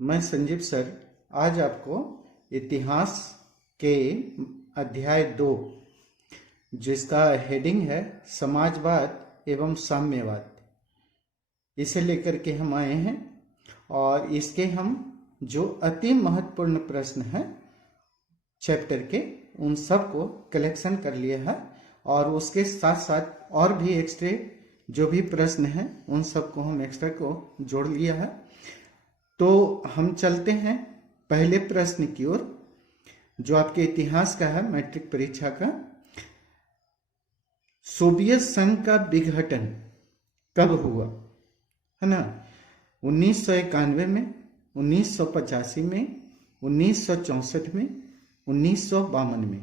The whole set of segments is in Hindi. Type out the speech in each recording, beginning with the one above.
मैं संजीव सर आज आपको इतिहास के अध्याय 2 जिसका हेडिंग है समाजवाद एवं साम्यवाद, इसे लेकर के हम आए हैं और इसके हम जो अति महत्वपूर्ण प्रश्न हैं चैप्टर के उन सब को कलेक्शन कर लिया है और उसके साथ साथ और भी एक्स्ट्रा जो भी प्रश्न हैं उन सब को हम एक्स्ट्रा को जोड़ लिया है। तो हम चलते हैं पहले प्रश्न की ओर जो आपके इतिहास का है, मैट्रिक परीक्षा का। सोवियत संघ का विघटन कब हुआ, है ना? 1991 में, 1985 में, 1964 में, 1952 में।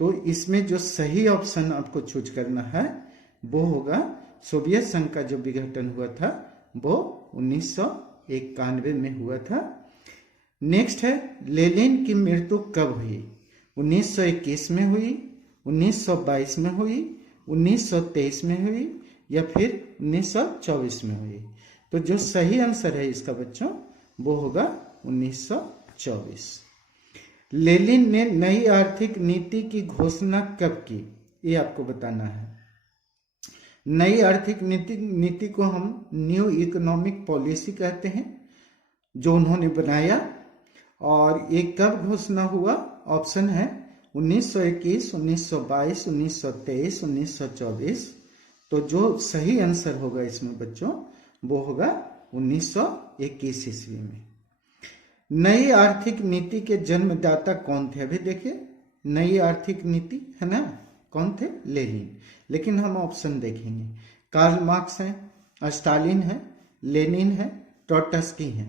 तो इसमें जो सही ऑप्शन आपको चूज करना है वो होगा सोवियत संघ का जो विघटन हुआ था वो 1991 में हुआ था। नेक्स्ट है लेनिन की मृत्यु कब हुई? 1921 में हुई, 1922 में हुई, 1923 में हुई या फिर 1924 में हुई? तो जो सही आंसर है इसका बच्चों वो होगा 1924। लेनिन ने नई आर्थिक नीति की घोषणा कब की, ये आपको बताना है। नई आर्थिक नीति को हम न्यू इकोनॉमिक पॉलिसी कहते हैं, जो उन्होंने बनाया। और ये कब घोषणा हुआ? ऑप्शन है 1921, 1922, 1923, 1924। तो जो सही आंसर होगा इसमें बच्चों वो होगा 1921 ईस्वी में। नई आर्थिक नीति के जन्मदाता कौन थे? अभी देखिए, नई आर्थिक नीति है ना, कौन थे? लेनिन। लेकिन हम ऑप्शन देखेंगे, कार्ल मार्क्स है, स्टालिन है, लेनिन है, ट्रोट्स्की है।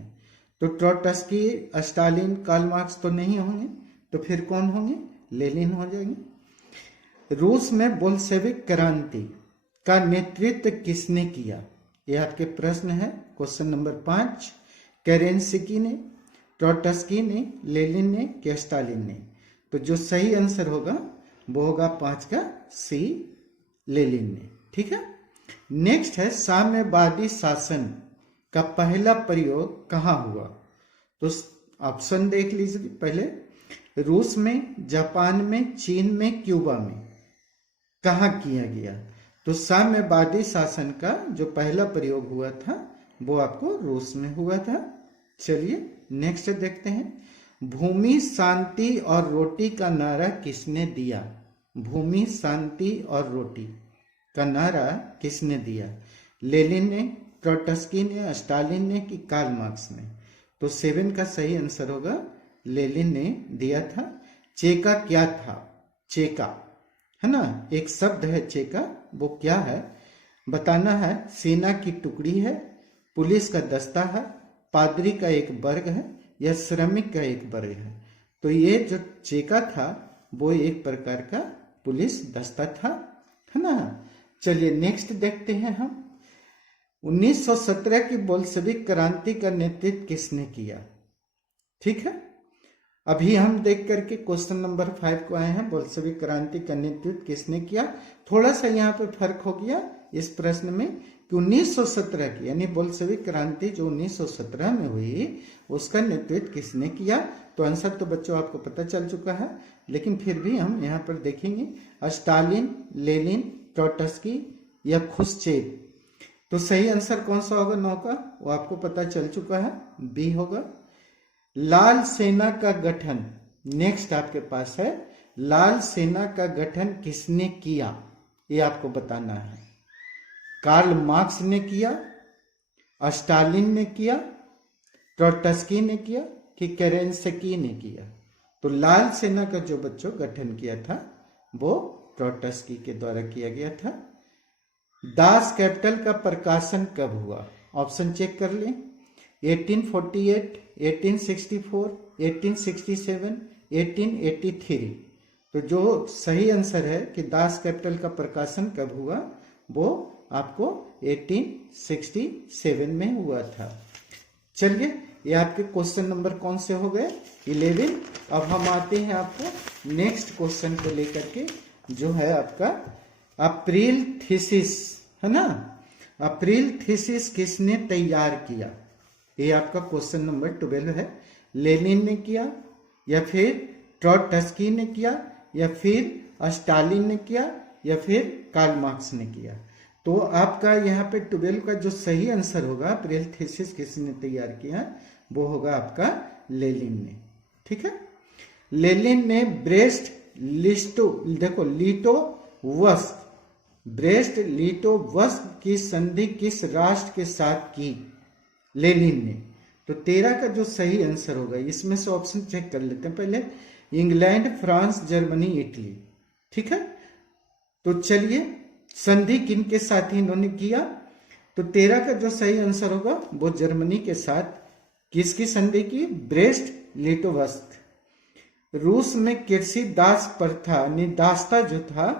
तो ट्रोट्स्की, स्टालिन, कार्ल मार्क्स तो नहीं होंगे, तो फिर कौन होंगे? लेनिन हो जाएंगे। रूस में बोल्शेविक क्रांति का नेतृत्व किसने किया? यह आपके प्रश्न है, क्वेश्चन नंबर 5। केरेंस्की ने, ट्रोट्स्की ने, लेनिन ने कि स्टालिन ने? तो जो सही आंसर होगा वो होगा 5 का सी, लेनिन ने। ठीक है। नेक्स्ट है साम्यवादी शासन का पहला प्रयोग कहाँ हुआ? तो ऑप्शन देख लीजिए पहले, रूस में, जापान में, चीन में, क्यूबा में। कहाँ किया गया? तो साम्यवादी शासन का जो पहला प्रयोग हुआ था वो आपको रूस में हुआ था। चलिए नेक्स्ट देखते हैं, भूमि, शांति और रोटी का नारा किसने दिया? भूमि, शांति और रोटी का नारा किसने दिया? लेनिन ने, ट्रोट्स्की ने, स्टालिन ने कि कार्ल मार्क्स ने? तो 7 का सही आंसर होगा लेनिन ने दिया था। चेका क्या था? चेका है ना, एक शब्द है चेका, वो क्या है बताना है। सेना की टुकड़ी है, पुलिस का दस्ता है, पादरी का एक वर्ग है या श्रमिक का एक वर्ग है? तो ये जो चेका था वो एक प्रकार का पुलिस दस्ता था, है ना। चलिए नेक्स्ट देखते हैं हम, 1917 की बोल्शेविक क्रांति का नेतृत्व किसने किया? ठीक है, अभी हम देख करके क्वेश्चन नंबर 5 को आए हैं, बोल्शेविक क्रांति का नेतृत्व किसने किया। थोड़ा सा यहाँ पे फर्क हो गया इस प्रश्न में कि 1917 की यानी बोल्शेविक क्रांति जो 1917 में हुई उसका नेतृत्व किसने किया? तो आंसर तो बच्चों आपको पता चल चुका है, लेकिन फिर भी हम यहाँ पर देखेंगे, स्टालिन, लेनिन, ट्रोट्स्की या ख्रुश्चेव। तो सही आंसर कौन सा होगा 9 का? वो आपको पता चल चुका है, बी होगा। लाल सेना का गठन, नेक्स्ट आपके पास है, लाल सेना का गठन किसने किया? ये आपको बताना है। कार्ल मार्क्स ने किया, स्टालिन ने किया, ट्रोट्स्की ने किया कि केरेंस्की ने किया? तो लाल सेना का जो बच्चों गठन किया था वो ट्रोट्स्की के द्वारा किया गया था। दास कैपिटल का प्रकाशन कब हुआ? ऑप्शन चेक कर लें, 1848, 1864, 1867, 1883। तो जो सही आंसर है कि दास कैपिटल का प्रकाशन कब हुआ वो आपको 1867 में हुआ था। चलिए ये आपके क्वेश्चन नंबर कौन से हो गए? 11। अब हम आते हैं आपको नेक्स्ट क्वेश्चन को लेकर के, जो है आपका अप्रैल थीसिस, है ना। अप्रैल थीसिस किसने तैयार किया? ये आपका क्वेश्चन नंबर 12 है। लेनिन ने किया, या फिर ट्रॉटस्की ने किया, या फिर स्टालिन ने किया, या फिर कार्ल मार्क्स ने किया। तो आपका यहाँ पे 12 का जो सही आंसर होगा, अप्रैल थीसिस किसने तैयार किया, वो होगा आपका लेनिन ने। ठीक है, लेनिन ने ब्रेस्ट लिस्टो देखो लिटोवस्क ब्रेस्ट लिटोवस्क की संधि किस राष्ट्र के साथ की, लेनिन ने। तो 13 का जो सही आंसर होगा, इसमें से ऑप्शन चेक कर लेते हैं पहले। England, France, Germany, Italy. ठीक है, तो चलिए संधि किन के साथ ही इन्होंने किया। तो 13 का जो सही आंसर होगा वो जर्मनी के साथ किसकी संधि की, ब्रेस्ट लिटोवस्क। रूस में कृषि दास प्रथा दासता जो था,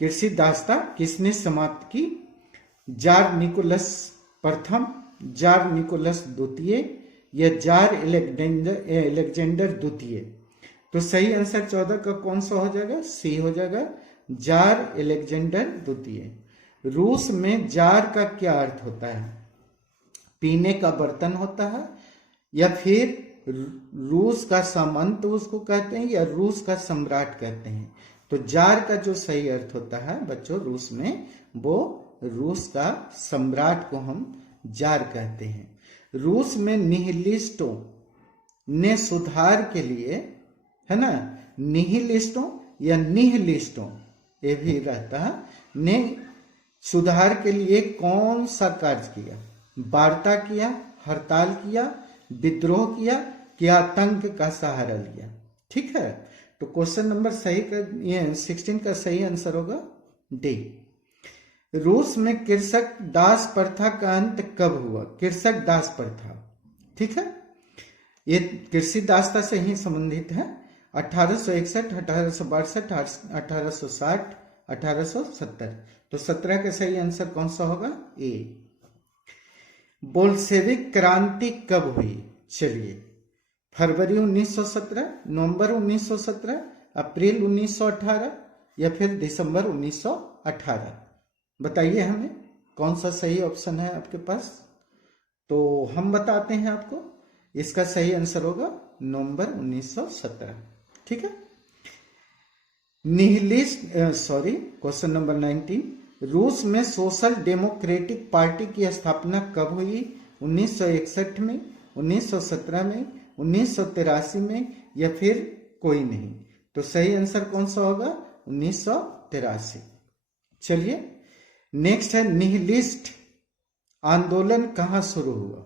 कृषि दासता किसने समाप्त की, जार निकोलस प्रथम, जार निकोलस द्वितीय, या जार एलेक्जेंडर द्वितीय। तो सही आंसर 14 का कौन सा हो जाएगा, सी हो जाएगा, जार एलेक्जेंडर द्वितीय। रूस में जार का क्या अर्थ होता है, पीने का बर्तन होता है, या फिर रूस का सामंत उसको कहते हैं, या रूस का सम्राट कहते हैं। तो जार का जो सही अर्थ होता है बच्चों रूस में, वो रूस का सम्राट को हम जार कहते हैं। रूस में निहिलिस्टों ने सुधार के लिए, है ना, निहिलिस्टों या निहिलिस्टों ये भी रहता है, ने सुधार के लिए कौन सा कार्य किया, वार्ता किया, हड़ताल किया, विद्रोह किया, क्या आतंक का सहारा लिया। ठीक है, तो क्वेश्चन नंबर सही का ये 16 का सही आंसर होगा डी। रूस में कृषक दास प्रथा का अंत कब हुआ, कृषक दास प्रथा। ठीक है, ये कृषि दासता से ही संबंधित है। 1861, 1862, 1860, 1870। तो 17 का सही आंसर कौन सा होगा, ए। बोल्शेविक क्रांति कब हुई, चलिए फरवरी 1917, नवंबर 1917, अप्रैल 1918, या फिर दिसंबर 1918। बताइए हमें कौन सा सही ऑप्शन है आपके पास। तो हम बताते हैं आपको, इसका सही आंसर होगा नवंबर 1917। ठीक है, क्वेश्चन नंबर 19, रूस में सोशल डेमोक्रेटिक पार्टी की स्थापना कब हुई, 1961 में, 1917 में, 1983 में, या फिर कोई नहीं। तो सही आंसर कौन सा होगा, 1983। चलिए नेक्स्ट है, निहिलिस्ट आंदोलन कहाँ शुरू हुआ,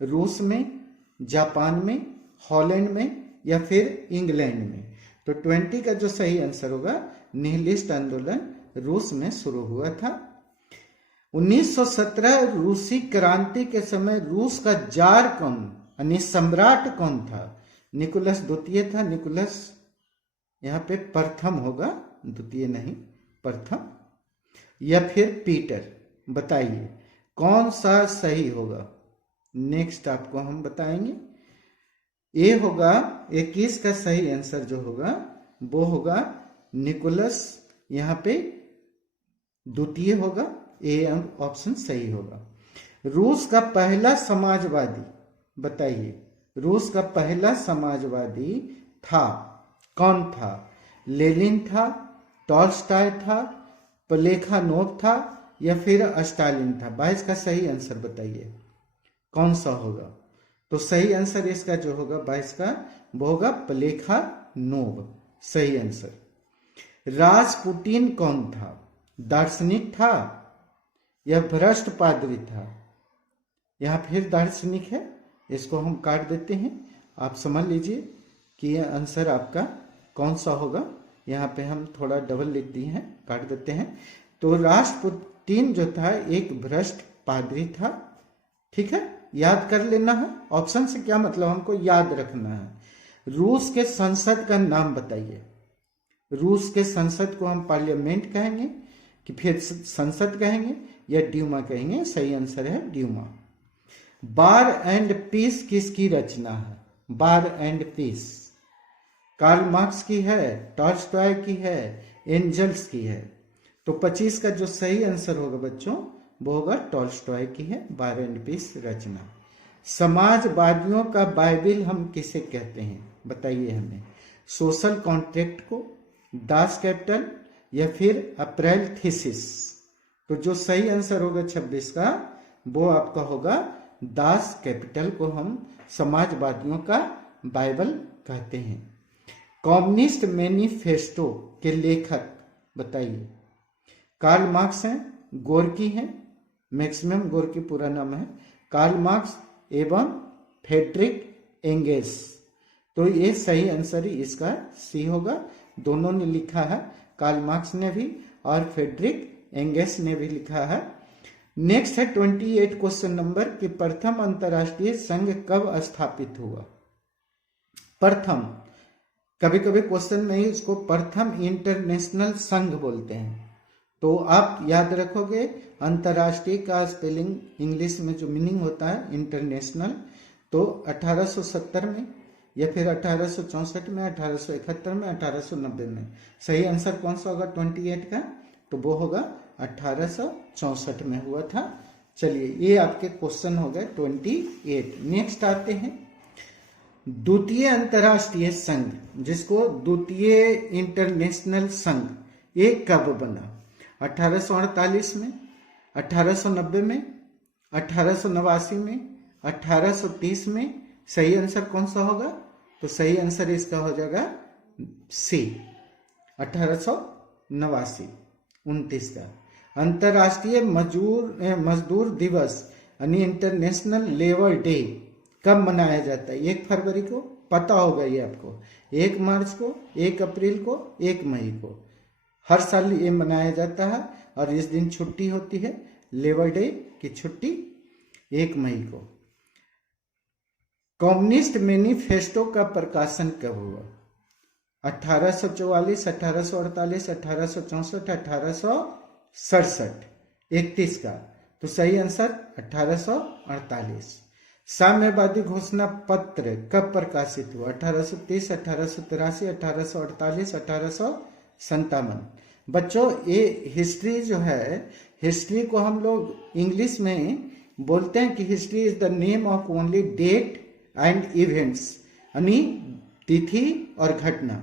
रूस में, जापान में, हॉलैंड में, या फिर इंग्लैंड में। तो 20 का जो सही आंसर होगा, निहिलिस्ट आंदोलन रूस में शुरू हुआ था। 1917 रूसी क्रांति के समय रूस का जार कौन, यानी सम्राट कौन था, निकोलस द्वितीय था, निकोलस यहाँ पे प्रथम होगा, द्वितीय नहीं प्रथम, या फिर पीटर। बताइए कौन सा सही होगा, नेक्स्ट आपको हम बताएंगे। ये होगा 21 का सही आंसर जो होगा वो होगा निकोलस, यहाँ पे द्वितीय होगा, ए ऑप्शन सही होगा। रूस का पहला समाजवादी, बताइए रूस का पहला समाजवादी था कौन था, लेनिन था, टॉल्स्टॉय था, प्लेखानोव था, या फिर स्टालिन था। 22 का सही आंसर बताइए कौन सा होगा। तो सही आंसर इसका जो होगा 22 का वो होगा प्लेखानोव, सही आंसर। रासपुटिन कौन था, दार्शनिक था या भ्रष्ट पादरी था। यहाँ फिर दार्शनिक है, इसको हम काट देते हैं, आप समझ लीजिए कि यह आंसर आपका कौन सा होगा। यहाँ पे हम थोड़ा डबल लिख दिए हैं, काट देते हैं। तो रासपुटिन जो था एक भ्रष्ट पादरी था। ठीक है, याद कर लेना है, ऑप्शन से क्या मतलब हमको याद रखना है। रूस के संसद का नाम बताइए। रूस के संसद को हम पार्लियामेंट कहेंगे कि फिर संसद कहेंगे या ड्यूमा कहेंगे। सही आंसर है ड्यूमा। बार एंड पीस किसकी रचना है, बार एंड पीस कार्ल मार्क्स की है, टॉल्स्टॉय की है, एंजल्स की है। तो 25 का जो सही आंसर होगा बच्चों वो होगा टॉल्स्टॉय की है, बार एंड पीस रचना। समाजवादियों का बाइबिल हम किसे कहते हैं, बताइए हमें। सोशल कॉन्ट्रैक्ट को, दास कैपिटल, या फिर अप्रैल थीसिस। तो जो सही आंसर होगा 26 का वो आपका होगा दास कैपिटल को हम समाजवादियों का बाइबल कहते हैं। कम्युनिस्ट मैनिफेस्टो के लेखक बताइए। कार्ल मार्क्स हैं, गोर्की हैं, मैक्सिमम गोर्की पूरा नाम है, कार्ल मार्क्स एवं फ्रेडरिक एंगेल्स। तो ये सही आंसर ही इसका सी होगा। दोनों ने लिखा है, कार्ल मार्क्स ने भी और फ्रेडरिक एंगेल्स ने भी लिखा है। नेक्स्ट है 28 क्वेश्चन नंबर कि प्रथम अंतरराष्ट्रीय संघ कब स्थापित हुआ। प्रथम, कभी कभी क्वेश्चन में ही उसको प्रथम इंटरनेशनल संघ बोलते हैं। तो आप याद रखोगे अंतरराष्ट्रीय का स्पेलिंग इंग्लिश में जो मीनिंग होता है इंटरनेशनल, तो 1870 में या फिर 1864 में, 1871 में, 1890 में। सही आंसर कौन सा होगा 28 का, तो वो होगा 1864 में हुआ था। चलिए ये आपके क्वेश्चन हो गए 28। नेक्स्ट आते हैं द्वितीय अंतरराष्ट्रीय संघ, जिसको द्वितीय इंटरनेशनल संघ, ये कब बना। 1848 में, 1890 में, 1889 में, 1830 में। सही आंसर कौन सा होगा, तो सही आंसर इसका हो जाएगा सी 1889 29 का। अंतरराष्ट्रीय मजदूर दिवस यानी इंटरनेशनल लेबर डे कब मनाया जाता है। 1 फरवरी को, पता होगा ये आपको, 1 मार्च को, 1 अप्रैल को, 1 मई को। हर साल ये मनाया जाता है और इस दिन छुट्टी होती है, लेबर डे की छुट्टी 1 मई को। कम्युनिस्ट मैनिफेस्टो का प्रकाशन कब हुआ। 1844, 1848, 1864, 1867, 31 का। तो सही आंसर 1848। साम्यवादी घोषणा पत्र कब प्रकाशित हुआ। 1830, 1883, 1848, 1857। बच्चों ये हिस्ट्री जो है, हिस्ट्री को हम लोग इंग्लिश में बोलते हैं कि history is the name of only date and events, यानी तिथि और घटना।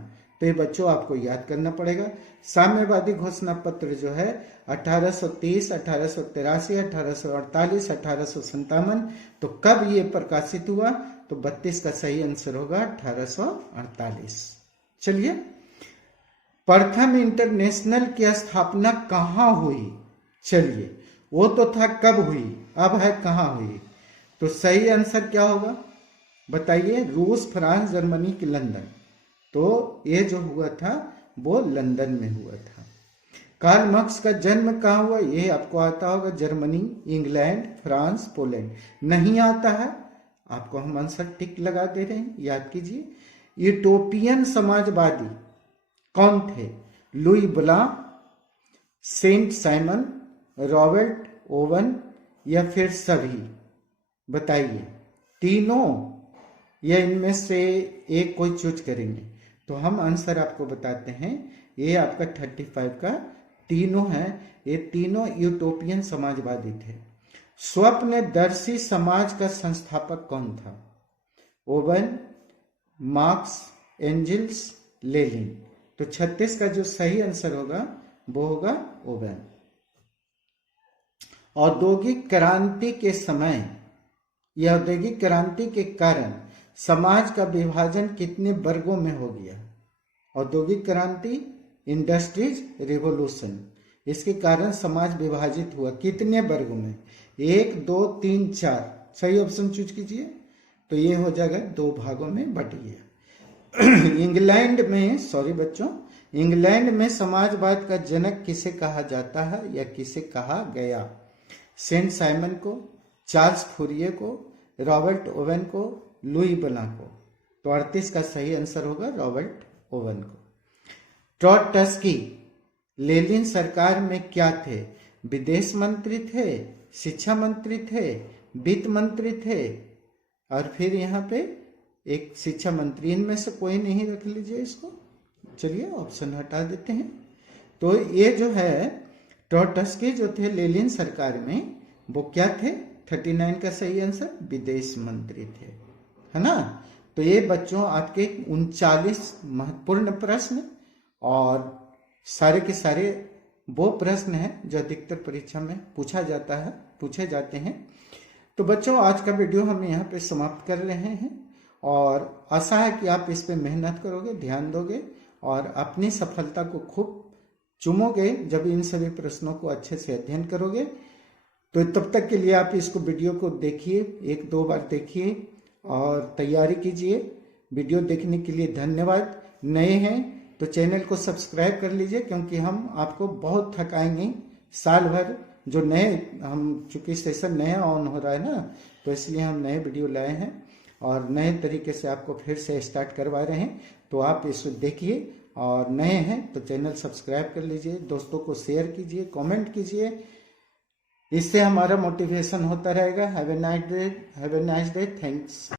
तो ये बच्चों आपको याद करना पड़ेगा। साम्यवादी घोषणा पत्र जो है 1830, 1883, 1848, 1857। तो कब ये प्रकाशित हुआ, तो 32 का सही आंसर होगा 1848। चलिए, प्रथम इंटरनेशनल की स्थापना कहाँ हुई। चलिए, वो तो था कब हुई, अब है कहाँ हुई। तो सही आंसर क्या होगा बताइए। रूस, फ्रांस, जर्मनी की लंदन। तो ये जो हुआ था वो लंदन में हुआ था। कार्ल मार्क्स का जन्म कहाँ हुआ, ये आपको आता होगा। Germany, England, France, Poland. नहीं आता है आपको, हम आंसर टिक लगा दे रहे हैं, याद कीजिए। यूटोपियन समाजवादी कौन थे। लुई ब्ला, सेंट साइमन, रॉबर्ट ओवन, या फिर सभी। बताइए तीनों या इनमें से एक कोई चूज करेंगे। तो हम आंसर आपको बताते हैं, ये आपका 35 का तीनों है। ये तीनों यूटोपियन समाजवादी थे। स्वप्नदर्शी समाज का संस्थापक कौन था। Owen, Marx, Engels, Lenin. तो 36 का जो सही आंसर होगा वो होगा ओवन। औद्योगिक क्रांति के समय या औद्योगिक क्रांति के कारण समाज का विभाजन कितने वर्गों में हो गया। औद्योगिक क्रांति, इंडस्ट्रीज रिवॉल्यूशन, इसके कारण समाज विभाजित हुआ कितने वर्गों में। 1, 2, 3, 4। सही ऑप्शन चूज कीजिए। तो ये हो जाएगा 2 भागों में बट गया। इंग्लैंड में, सॉरी बच्चों, इंग्लैंड में समाजवाद का जनक किसे कहा जाता है या किसे कहा गया। सेंट साइमन को, चार्ल्स फूरिये को, रॉबर्ट ओवन को, लुई ब्ला को। तो 38 का सही आंसर होगा रॉबर्ट ओवन को। ट्रॉटस्की लेनिन सरकार में क्या थे। विदेश मंत्री थे, शिक्षा मंत्री थे, वित्त मंत्री थे, और फिर यहाँ पे एक शिक्षा मंत्री। इनमें से कोई नहीं, रख लीजिए इसको। चलिए ऑप्शन हटा देते हैं। तो ये जो है ट्रॉटस्की जो थे लेनिन सरकार में, वो क्या थे, 39 का सही आंसर विदेश मंत्री थे, है ना। तो ये बच्चों आपके 39 महत्वपूर्ण प्रश्न और सारे के सारे वो प्रश्न हैं जो अधिकतर परीक्षा में पूछे जाते हैं। तो बच्चों आज का वीडियो हम यहाँ पे समाप्त कर रहे हैं और आशा है कि आप इस पे मेहनत करोगे, ध्यान दोगे और अपनी सफलता को खूब चूमोगे जब इन सभी प्रश्नों को अच्छे से अध्ययन करोगे। तो तब तक के लिए आप इसको वीडियो को देखिए, 1-2 बार देखिए और तैयारी कीजिए। वीडियो देखने के लिए धन्यवाद। नए हैं तो चैनल को सब्सक्राइब कर लीजिए क्योंकि हम आपको बहुत थकाएंगे साल भर। जो नए हम चूंकि सेशन नया ऑन हो रहा है ना, तो इसलिए हम नए वीडियो लाए हैं और नए तरीके से आपको फिर से स्टार्ट करवा रहे हैं। तो आप इसको देखिए और नए हैं तो चैनल सब्सक्राइब कर लीजिए, दोस्तों को शेयर कीजिए, कमेंट कीजिए, इससे हमारा मोटिवेशन होता रहेगा। Have a nice day, thanks.